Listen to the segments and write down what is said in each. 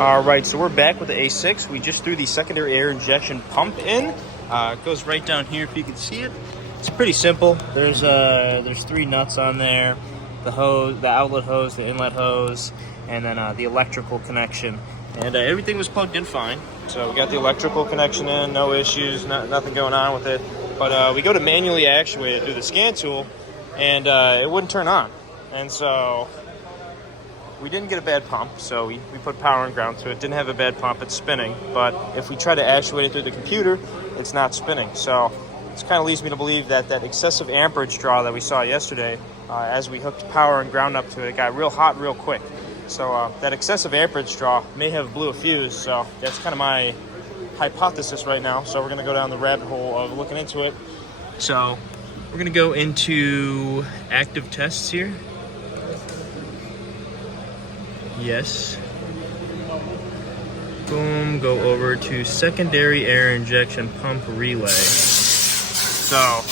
All right, so we're back with the A6. We just threw the secondary air injection pump in. It goes right down here if you can see it. It's pretty simple. There's 3 nuts on there: the hose, the outlet hose, the inlet hose, and then the electrical connection. And everything was plugged in fine. So we got the electrical connection in, no issues, nothing going on with it. But we go to manually actuate it through the scan tool, and it wouldn't turn on. And so we didn't get a bad pump, so we put power and ground to it. Didn't have a bad pump, it's spinning. But if we try to actuate it through the computer, it's not spinning. So this kind of leads me to believe that excessive amperage draw that we saw yesterday, as we hooked power and ground up to it, got real hot real quick. So that excessive amperage draw may have blew a fuse, so that's kind of my hypothesis right now. So we're going to go down the rabbit hole of looking into it. So we're going to go into active tests here. Yes. Boom, go over to secondary air injection pump relay. So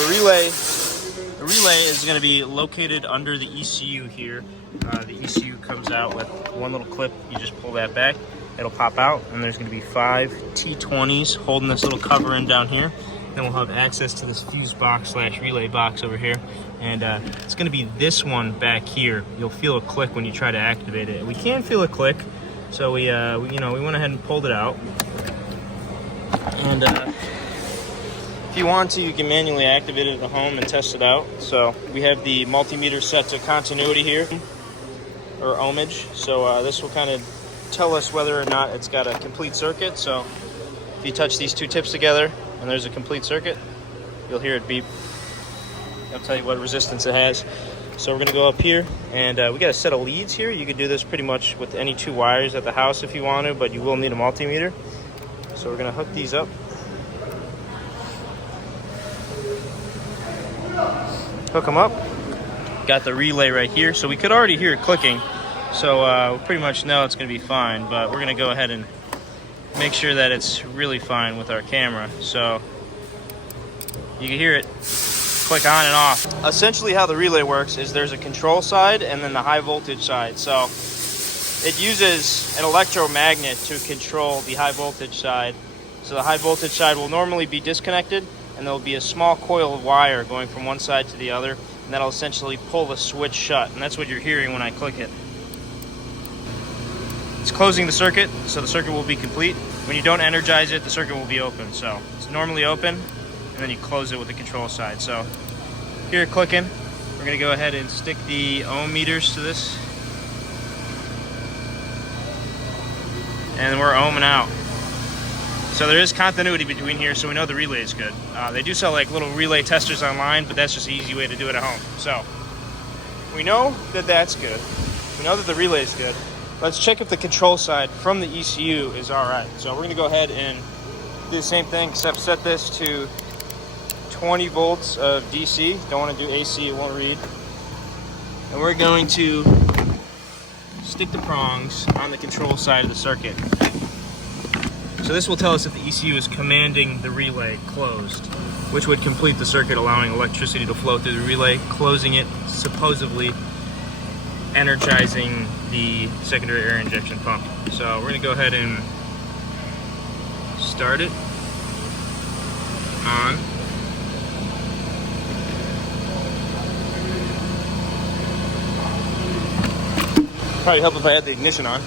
the relay is going to be located under the ECU here. The ECU comes out with one little clip. You just pull that back, it'll pop out, and there's going to be 5 T20s holding this little cover in down here. Then we'll have access to this fuse box / relay box over here, and it's going to be this one back here. You'll feel a click when you try to activate it. We can feel a click, so we went ahead and pulled it out. And if you want to, you can manually activate it at home and test it out. So we have the multimeter set to continuity here, or ohmage. So this will kind of tell us whether or not it's got a complete circuit. So if you touch these 2 tips together and there's a complete circuit, you'll hear it beep. I'll tell you what resistance it has. So we're going to go up here, and we got a set of leads here. You could do this pretty much with any 2 wires at the house if you want to, but you will need a multimeter. So we're going to hook these up. Hook them up. Got the relay right here, so we could already hear it clicking. So we pretty much know it's going to be fine, but we're going to go ahead and make sure that it's really fine with our camera. So you can hear it click on and off. Essentially how the relay works is there's a control side and then the high voltage side. So it uses an electromagnet to control the high voltage side. So the high voltage side will normally be disconnected, and there'll be a small coil of wire going from one side to the other, and that'll essentially pull the switch shut, and that's what you're hearing when I click it. It's closing the circuit, so the circuit will be complete. When you don't energize it, the circuit will be open. So it's normally open, and then you close it with the control side. So here, clicking. We're going to go ahead and stick the ohm meters to this, and we're ohming out. So there is continuity between here, so we know the relay is good. They do sell like little relay testers online, but that's just an easy way to do it at home. So we know that that's good. We know that the relay is good. Let's check if the control side from the ECU is all right. So we're going to go ahead and do the same thing, except set this to 20 volts of DC. Don't want to do AC, it won't read. And we're going to stick the prongs on the control side of the circuit. So this will tell us if the ECU is commanding the relay closed, which would complete the circuit, allowing electricity to flow through the relay, closing it, supposedly energizing the secondary air injection pump. So we're going to go ahead and start it on. Probably help if I had the ignition on.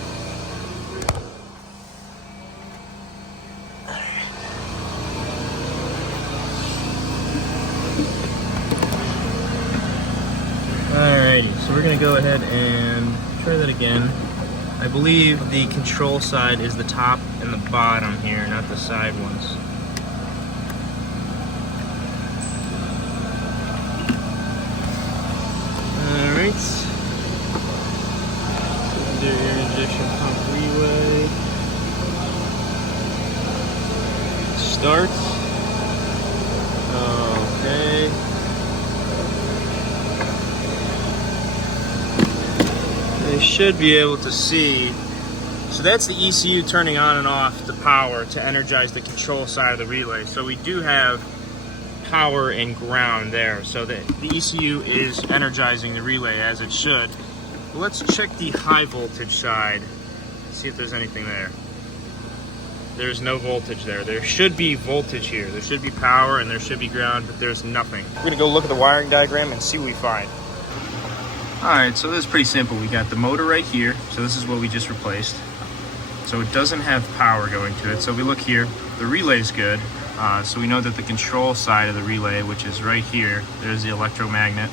Alrighty, so we're going to go ahead and try that again. I believe the control side is the top and the bottom here, not the side ones. Alright. Secondary air injection pump relay. Start. Okay. They should be able to see. So that's the ECU turning on and off the power to energize the control side of the relay. So we do have power and ground there. So the ECU is energizing the relay as it should. But let's check the high voltage side See if there's anything there. There's no voltage there. There should be voltage here. There should be power and there should be ground, but there's nothing. We're gonna go look at the wiring diagram and see what we find. All right, so this is pretty simple. We got the motor right here. So this is what we just replaced. So it doesn't have power going to it. So if we look here, the relay is good. So we know that the control side of the relay, which is right here, there's the electromagnet.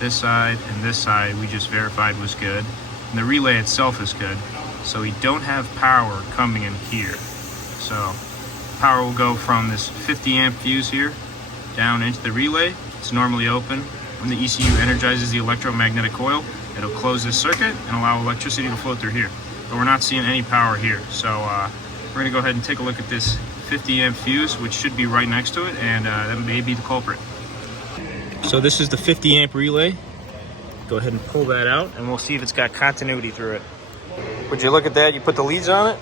This side and this side we just verified was good. And the relay itself is good. So we don't have power coming in here. So power will go from this 50 amp fuse here down into the relay. It's normally open. When the ECU energizes the electromagnetic coil, it'll close this circuit and allow electricity to flow through here. But we're not seeing any power here. So we're gonna go ahead and take a look at this 50 amp fuse, which should be right next to it, and that may be the culprit. So this is the 50 amp relay. Go ahead and pull that out and we'll see if it's got continuity through it. Would you look at that? You put the leads on it?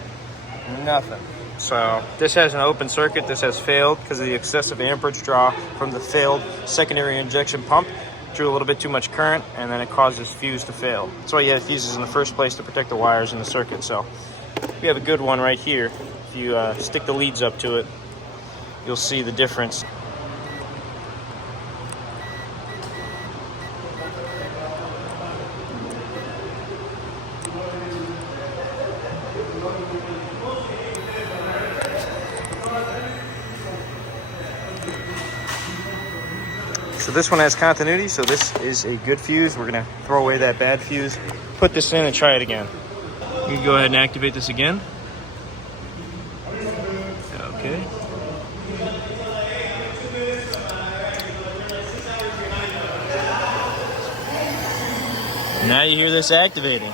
Nothing. So this has an open circuit. This has failed because of the excessive amperage draw from the failed secondary injection pump. Drew a little bit too much current and then it caused this fuse to fail. That's why you have fuses in the first place, to protect the wires in the circuit. So we have a good one right here. If you stick the leads up to it, you'll see the difference. So this one has continuity, so this is a good fuse. We're gonna throw away that bad fuse, put this in and try it again. You can go ahead and activate this again. Okay. Now you hear this activating.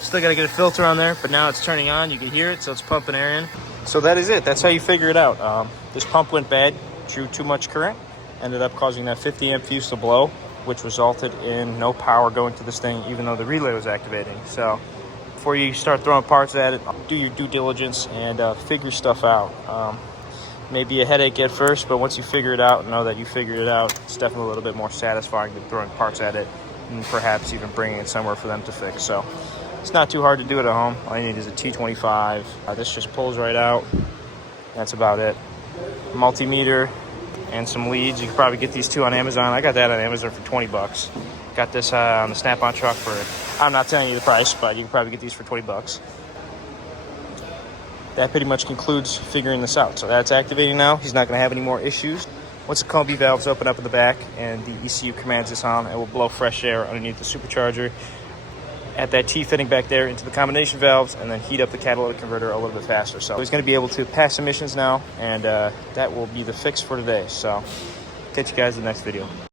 Still gotta get a filter on there, but now it's turning on. You can hear it, so it's pumping air in. So that is it. That's how you figure it out. This pump went bad, drew too much current, ended up causing that 50 amp fuse to blow, which resulted in no power going to this thing, even though the relay was activating. So before you start throwing parts at it, do your due diligence and figure stuff out. Maybe a headache at first, but once you figure it out and know that you figured it out, it's definitely a little bit more satisfying than throwing parts at it and perhaps even bringing it somewhere for them to fix. So it's not too hard to do it at home. All you need is a T25. This just pulls right out. That's about it. Multimeter and some leads. You can probably get these two on Amazon. I got that on Amazon for 20 bucks. Got this on the Snap-on truck for, I'm not telling you the price, but you can probably get these for 20 bucks. That pretty much concludes figuring this out. So that's activating now. He's not going to have any more issues. Once the combi valves open up in the back and the ECU commands this on, it will blow fresh air underneath the supercharger at that T fitting back there into the combination valves and then heat up the catalytic converter a little bit faster. So he's going to be able to pass emissions now, and that will be the fix for today. So catch you guys in the next video.